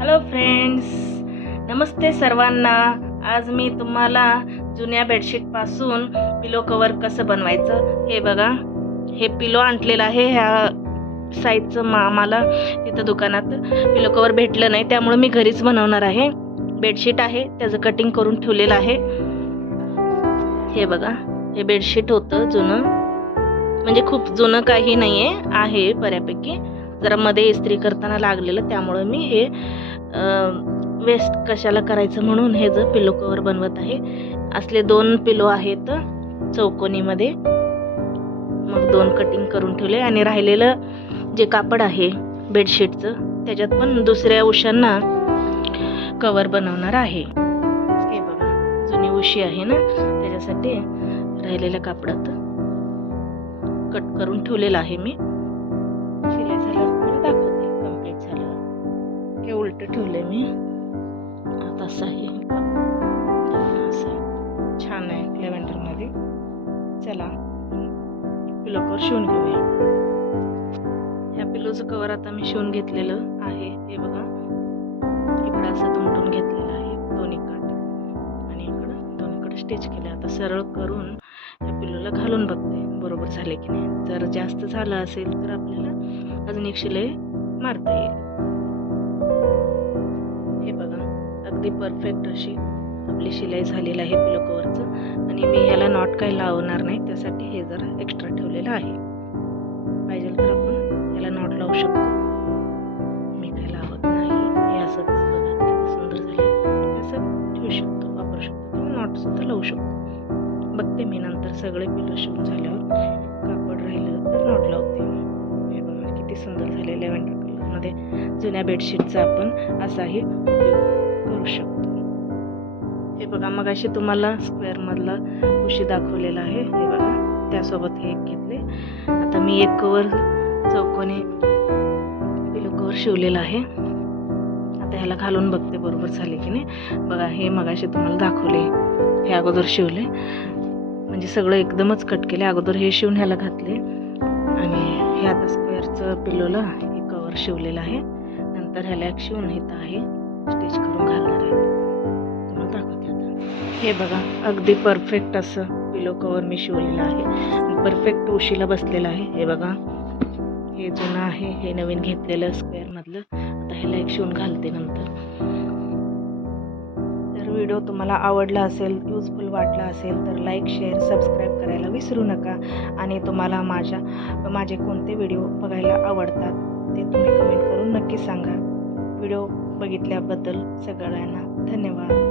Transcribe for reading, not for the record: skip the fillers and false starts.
Hello friends, नमस्ते सर्वांना। आज मी तुम्हाला जुन्या बेडशीट पासून पिलो कवर कसं बनवायचं हे बघा। हे पिलो आणलेलं आहे ह्या साईजचं आम्हाला तिथं दुकानात पिलो कवर भेटलं नाही, त्यामुळे मी घरीच बनवणार आहे। बेडशीट आहे, त्याचं कटिंग करून ठेवलेलं आहे। हे बघा, हे बेडशीट होतं जुनं, म्हणजे खूप जुनं काही नाहीये, आहे बऱ्यापैकी। जरा मध्ये इस्त्री करताना लागलेलं, त्यामुळे मी हे वेस्ट कशाला करायचं म्हणून हे जे पिलो कवर बनवत आहे। असले 2 पिलो आहेत चौकोनीमध्ये, मग 2 कटिंग करून ठेवले आणि राहिलेलं जे कापड आहे बेडशीटचं त्याच्यात पण दुसऱ्या उशांना कवर बनवणार आहे। हे बघा, जुनी उशी आहे ना, त्याच्यासाठी राहिलेल्या कापडात कट करून ठेवलेलं आहे मी। शिलाई झाल्यावर तुम्हाला दाखवते कंप्लीट झाल्यावर। हे उलट ठेवले मी, आता असं आहे, छान आहे लेव्हेंडर मध्ये। चला पिलो कवर शिवून घेऊया। ह्या पिलोचं कवर आता मी शिवून घेतलेलं आहे। हे बघा, इकडं असं दुमटून घेतलेलं आहे दोन्ही काठ, आणि इकडं दोन्हीकडे स्टिच केलं। आता सरळ करून या पिलोला घालून बघते बरोबर झाले की नाही। जर जास्त झालं असेल तर आपल्याला अजून एक शिलाई मारता येईल। हे बघा, अगदी परफेक्ट अशी आपली शिलाई झालेली आहे पिलो कवरचं, आणि मी याला नॉट काही लावणार नाही, त्यासाठी हे जरा एक्स्ट्रा ठेवलेलं आहे। पाहिजे तर आपण याला नॉट लावू शकतो, मी काही लावत नाही। हे असंच बघा किती सुंदर झाले, असं ठेवू शकतो, वापरू शकतो, किंवा नॉट सुद्धा लावू शकतो। बघते मी नंतर सगळे पिलो शिवून झाल्यावर, कापड राहिलं तर नॉट लावते। हे बघा किती सुंदर झाले लेव्हेंडर कलर मध्ये। जुन्या बेडशीटचा आपण असाही उपयोग करू शकतो। हे बघा, मगाशी तुम्हाला स्क्वेअर मधला उशी दाखवलेला आहे, हे बघा त्यासोबत हे एक घेतले। आता मी एक कवर चौकोनी पिलो कवर शिवलेला आहे। आता ह्याला घालून बघते बरोबर झाले की नाही। बघा, हे मगाशी तुम्हाला दाखवले, हे अगोदर शिवले, म्हणजे सगळं एकदमच कट केले। अगोदर हे शिवून ह्याला घातले, आणि हे आता स्क्वेअरचं पिलोला हे कवर शिवलेलं आहे। नंतर ह्याला एक शिवून इथं आहे स्टिच करून घालणार आहे, तुम्हाला दाखवते आता। हे बघा, अगदी परफेक्ट असं पिलो कवर मी शिवलेलं आहे, परफेक्ट उशीला बसलेलं आहे। हे बघा, हे जुनं आहे, हे नवीन घेतलेलं स्क्वेअर मधलं। आता ह्याला एक शिवून घालते नंतर। तर व्हिडिओ तुम्हाला आवडला असेल, यूजफुल वाटला असेल तर लाईक, शेअर, सबस्क्राईब करायला विसरू नका। आणि तुम्हाला माझे कोणते व्हिडिओ बघायला आवडतात ते तुम्ही कमेंट करून नक्की सांगा। व्हिडिओ बघितल्याबद्दल सगळ्यांना धन्यवाद।